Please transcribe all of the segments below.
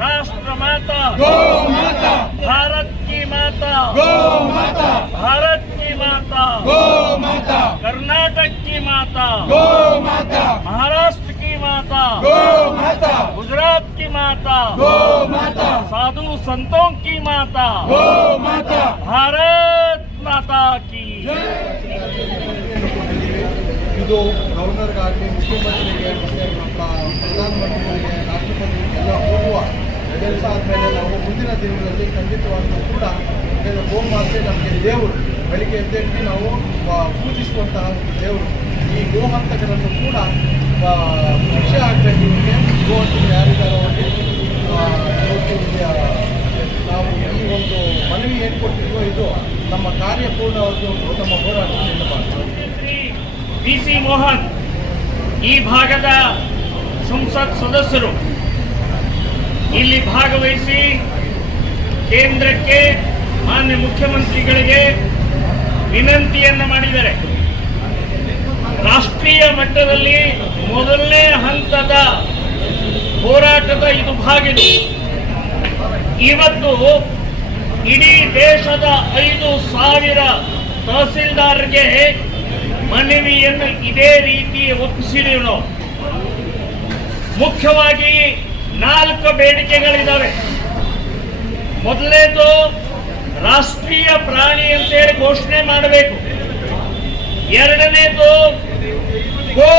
राष्ट्र माता गौ माता, भारत की माता गौ माता, भारत की माता गौ माता, कर्नाटक की माता गौ माता, महाराष्ट्र की माता गौ माता, गुजरात की माता गौ माता, साधु संतों की माता गौ माता, भारत माता की ಇದು ಗವರ್ನರ್ಗಾಗಲಿ ಮುಖ್ಯಮಂತ್ರಿಗೆ ಮತ್ತು ಪ್ರಧಾನಮಂತ್ರಿಗಳಿಗೆ ರಾಷ್ಟ್ರಪತಿಗಳಿಗೆ ಎಲ್ಲ ಹೋಗುವ ಕೆಲಸ ಆದಮೇಲೆ ನಾವು ಮುಂದಿನ ದಿನಗಳಲ್ಲಿ ಖಂಡಿತವಾಗಿಯೂ ಕೂಡ ಗೋಮಾತೆ ನಮಗೆ ದೇವರು. ಬೆಳಿಗ್ಗೆ ಎದ್ದೇಳಿ ನಾವು ಪೂಜಿಸುವಂತಹ ಒಂದು ದೇವರು. ಈ ಗೋಹಂತಕರನ್ನು ಕೂಡ ಶಿಕ್ಷೆ ಆಗಬೇಕು. ಇವರಿಗೆ ಗೋಹಂತಕರು ಯಾರಿದ್ದಾರೋ ಅವರಿಗೆ ನಾವು ಈ ಒಂದು ಮನವಿ ಏನು ಕೊಟ್ಟಿದ್ವೋ ಇದು ನಮ್ಮ ಕಾರ್ಯಪೂರ್ಣವಾಗಿ ನಮ್ಮ ಹೋರಾಟದಿಂದ ಮಾಡ್ತೀವಿ. ಪಿಸಿ ಮೋಹನ್ ಈ ಭಾಗದ ಸಂಸತ್ ಸದಸ್ಯರು ಇಲ್ಲಿ ಭಾಗವಹಿಸಿ ಕೇಂದ್ರಕ್ಕೆ ಮಾನ್ಯ ಮುಖ್ಯಮಂತ್ರಿಗಳಿಗೆ ವಿನಂತಿಯನ್ನು ಮಾಡಿದ್ದಾರೆ. ರಾಷ್ಟ್ರೀಯ ಮಟ್ಟದಲ್ಲಿ ಮೊದಲನೇ ಹಂತದ ಹೋರಾಟದ ಇದು ಭಾಗಿದು. ಇವತ್ತು ಇಡೀ ದೇಶದ 5,000 ತಹಸೀಲ್ದಾರ್ಗೆ ಮನವಿಯನ್ನು ಇದೇ ರೀತಿ ಒಪ್ಪಿಸಿದೆವು ನಾವು. ಮುಖ್ಯವಾಗಿ 4 ಬೇಡಿಕೆಗಳಿದ್ದಾವೆ. ಮೊದಲನೇದು ರಾಷ್ಟ್ರೀಯ ಪ್ರಾಣಿ ಅಂತೇಳಿ ಘೋಷಣೆ ಮಾಡಬೇಕು. ಎರಡನೇದು ಗೋ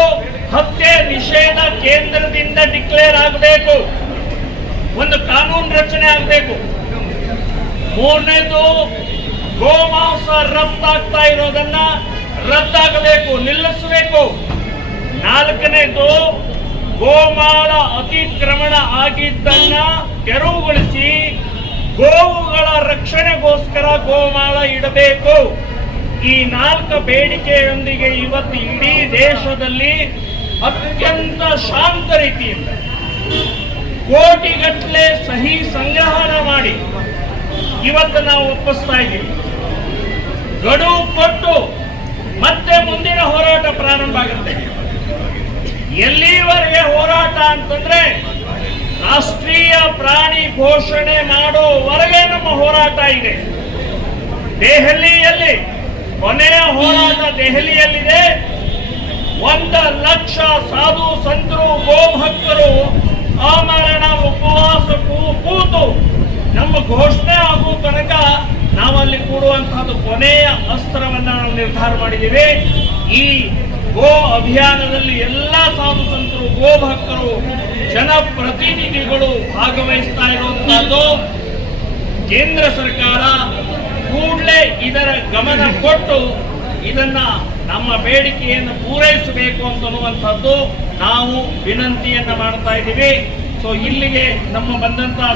ಹತ್ಯೆ ನಿಷೇಧ ಕೇಂದ್ರದಿಂದ ಡಿಕ್ಲೇರ್ ಆಗಬೇಕು, ಒಂದು ಕಾನೂನು ರಚನೆ ಆಗಬೇಕು. ಮೂರನೇದು ಗೋಮಾಂಸ ರಫ್ತಾಗ್ತಾ ಇರೋದನ್ನ ರದ್ದಾಗಬೇಕು, ನಿಲ್ಲಿಸಬೇಕು. ನಾಲ್ಕನೇದು ಗೋಮಾಳ ಅತಿಕ್ರಮಣ ಆಗಿದ್ದನ್ನ ತೆರವುಗೊಳಿಸಿ ಗೋವುಗಳ ರಕ್ಷಣೆಗೋಸ್ಕರ ಗೋಮಾಳ ಇಡಬೇಕು. ಈ 4 ಬೇಡಿಕೆಯೊಂದಿಗೆ ಇವತ್ತು ಇಡೀ ದೇಶದಲ್ಲಿ ಅತ್ಯಂತ ಶಾಂತ ರೀತಿಯಿಂದ ಕೋಟಿಗಟ್ಟಲೆ ಸಹಿ ಸಂಗ್ರಹಣ ಮಾಡಿ ಇವತ್ತು ನಾವು ಒಪ್ಪಿಸ್ತಾ ಇದ್ದೀವಿ. ಗಡುವು ಕೊಟ್ಟು ಮತ್ತೆ ಮುಂದಿನ ಹೋರಾಟ ಪ್ರಾರಂಭ ಆಗುತ್ತೆ. ಎಲ್ಲಿವರೆಗೆ ಹೋರಾಟ ಅಂತಂದ್ರೆ ರಾಷ್ಟ್ರೀಯ ಪ್ರಾಣಿ ಘೋಷಣೆ ಮಾಡೋವರೆಗೆ ನಮ್ಮ ಹೋರಾಟ ಇದೆ. ದೆಹಲಿಯಲ್ಲಿ ಕೊನೆಯ ಹೋರಾಟ ದೆಹಲಿಯಲ್ಲಿದೆ. 1,00,000 ಸಾಧು ಸಂತರು ಗೋಭಕ್ತರು ಆಮರಣ ಉಪವಾಸ ಕೂತು ನಮ್ಮ ಘೋಷಣೆ ಆಗುವ ತನಕ ನಾವಲ್ಲಿ ಕೂಡುವಂತಹದ್ದು ಕೊನೆಯ ಅಸ್ತ್ರವನ್ನ ನಾವು ನಿರ್ಧಾರ ಮಾಡಿದ್ದೀವಿ. ಈ ಗೋ ಅಭಿಯಾನದಲ್ಲಿ ಎಲ್ಲ ಸಾಧು ಸಂತರು ಗೋಭಕ್ತರು ಜನಪ್ರತಿನಿಧಿಗಳು ಭಾಗವಹಿಸ್ತಾ ಇರುವಂತಹದ್ದು. ಕೇಂದ್ರ ಸರ್ಕಾರ ಕೂಡಲೇ ಇದರ ಗಮನ ಕೊಟ್ಟು ಇದನ್ನ ನಮ್ಮ ಬೇಡಿಕೆಯನ್ನು ಪೂರೈಸಬೇಕು ಅಂತನ್ನುವಂಥದ್ದು ನಾವು ವಿನಂತಿಯನ್ನ ಮಾಡ್ತಾ ಇದ್ದೀವಿ. ಸೊ ಇಲ್ಲಿಗೆ ನಮ್ಮ ಬಂದಂತಹ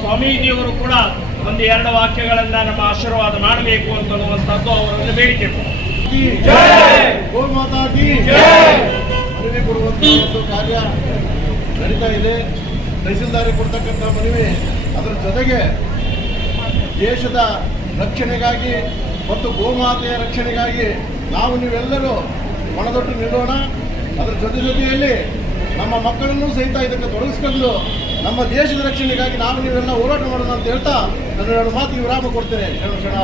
ಸ್ವಾಮೀಜಿಯವರು ಕೂಡ 1-2 ವಾಕ್ಯಗಳನ್ನ ನಮ್ಮ ಆಶೀರ್ವಾದ ಮಾಡಬೇಕು ಅಂತನ್ನುವಂಥದ್ದು ಅವರಲ್ಲಿ ಬೇಡಿಕೆ. ಗೋಮಾತಾ ಕಿ ಮನವಿ ಕೊಡುವಂತಹ ಒಂದು ಕಾರ್ಯ ನಡೀತಾ ಇದೆ. ತಹಸೀಲ್ದಾರಿಗೆ ಕೊಡ್ತಕ್ಕಂಥ ಮನವಿ, ಅದರ ಜೊತೆಗೆ ದೇಶದ ರಕ್ಷಣೆಗಾಗಿ ಮತ್ತು ಗೋಮಾತೆಯ ರಕ್ಷಣೆಗಾಗಿ ನಾವು ನೀವೆಲ್ಲರೂ ಮನದೊಟ್ಟು ನಿಲ್ಲೋಣ. ಅದರ ಜೊತೆಯಲ್ಲಿ ನಮ್ಮ ಮಕ್ಕಳನ್ನು ಸಹಿತ ಇದಕ್ಕೆ ತೊಡಗಿಸ್ಕೊಂಡು ನಮ್ಮ ದೇಶದ ರಕ್ಷಣೆಗಾಗಿ ನಾವು ನೀವೆಲ್ಲ ಹೋರಾಟ ಮಾಡೋಣ ಅಂತ ಹೇಳ್ತಾ ನನ್ನ 2 ಮಾತಿಗೆ ವಿರಾಮ ಕೊಡ್ತೇನೆ. ಶರಣ